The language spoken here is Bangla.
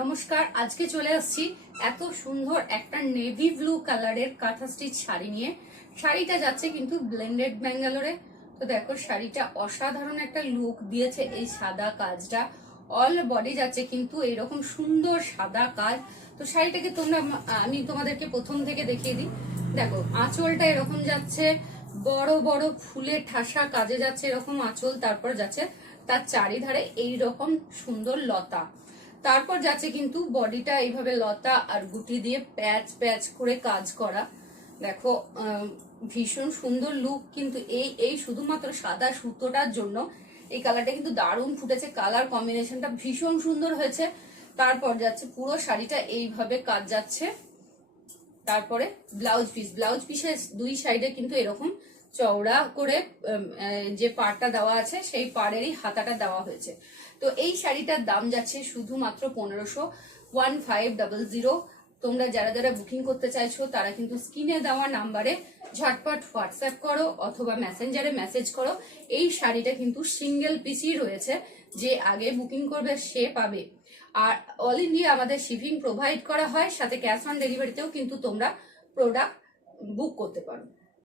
নমস্কার, আজকে চলে আসছি এত সুন্দর একটা নেভি ব্লু কালারের কাঁথা স্টিচ শাড়ি নিয়ে। শাড়িটা যাচ্ছে কিন্তু ব্লেন্ডেড ব্যাঙ্গালোরে। তো দেখো শাড়িটা অসাধারণ একটা লুক দিয়েছে এই সাদা কাজটা। অল বডি যাচ্ছে কিন্তু এরকম সুন্দর সাদা কাজ। তো শাড়িটাকে আমি তোমাদেরকে প্রথম থেকে দেখিয়ে দিই। দেখো আঁচলটা এরকম যাচ্ছে, বড় বড় ফুলের ঠাসা কাজে যাচ্ছে এরকম আঁচল। তারপর যাচ্ছে তার চারিধারে এইরকম সুন্দর লতা। তারপর যাচ্ছে কিন্তু বডিটা এইভাবে লতা আর গুটি দিয়ে প্যাচ প্যাচ করে কাজ করা। দেখো ভীষণ সুন্দর লুক। কিন্তু এই শুধুমাত্র সাদা সুতোটার জন্য এই কালারটা কিন্তু দারুণ ফুটেছে। কালার কম্বিনেশনটা ভীষণ সুন্দর হয়েছে। তারপর যাচ্ছে পুরো শাড়িটা এইভাবে কাজ যাচ্ছে। তারপরে ব্লাউজ পিসের দুই সাইডে কিন্তু এরকম চওড়া করে যে পাড়টা দেওয়া আছে সেই পাড়েরই হাতাটা দেওয়া হয়েছে। তো এই শাড়িটার দাম যাচ্ছে শুধুমাত্র 1500 তোমরা যারা যারা বুকিং করতে চাইছো তারা কিন্তু স্ক্রিনে দেওয়া নাম্বারে ঝটপট হোয়াটসঅ্যাপ করো অথবা মেসেঞ্জারে মেসেজ করো। এই শাড়িটা কিন্তু সিঙ্গেল পিসই রয়েছে, যে আগে বুকিং করবে সে পাবে। আর অল ইন্ডিয়া আমাদের শিপিং প্রোভাইড করা হয়, সাথে ক্যাশ অন ডেলিভারিতেও কিন্তু তোমরা প্রোডাক্ট বুক করতে পারো।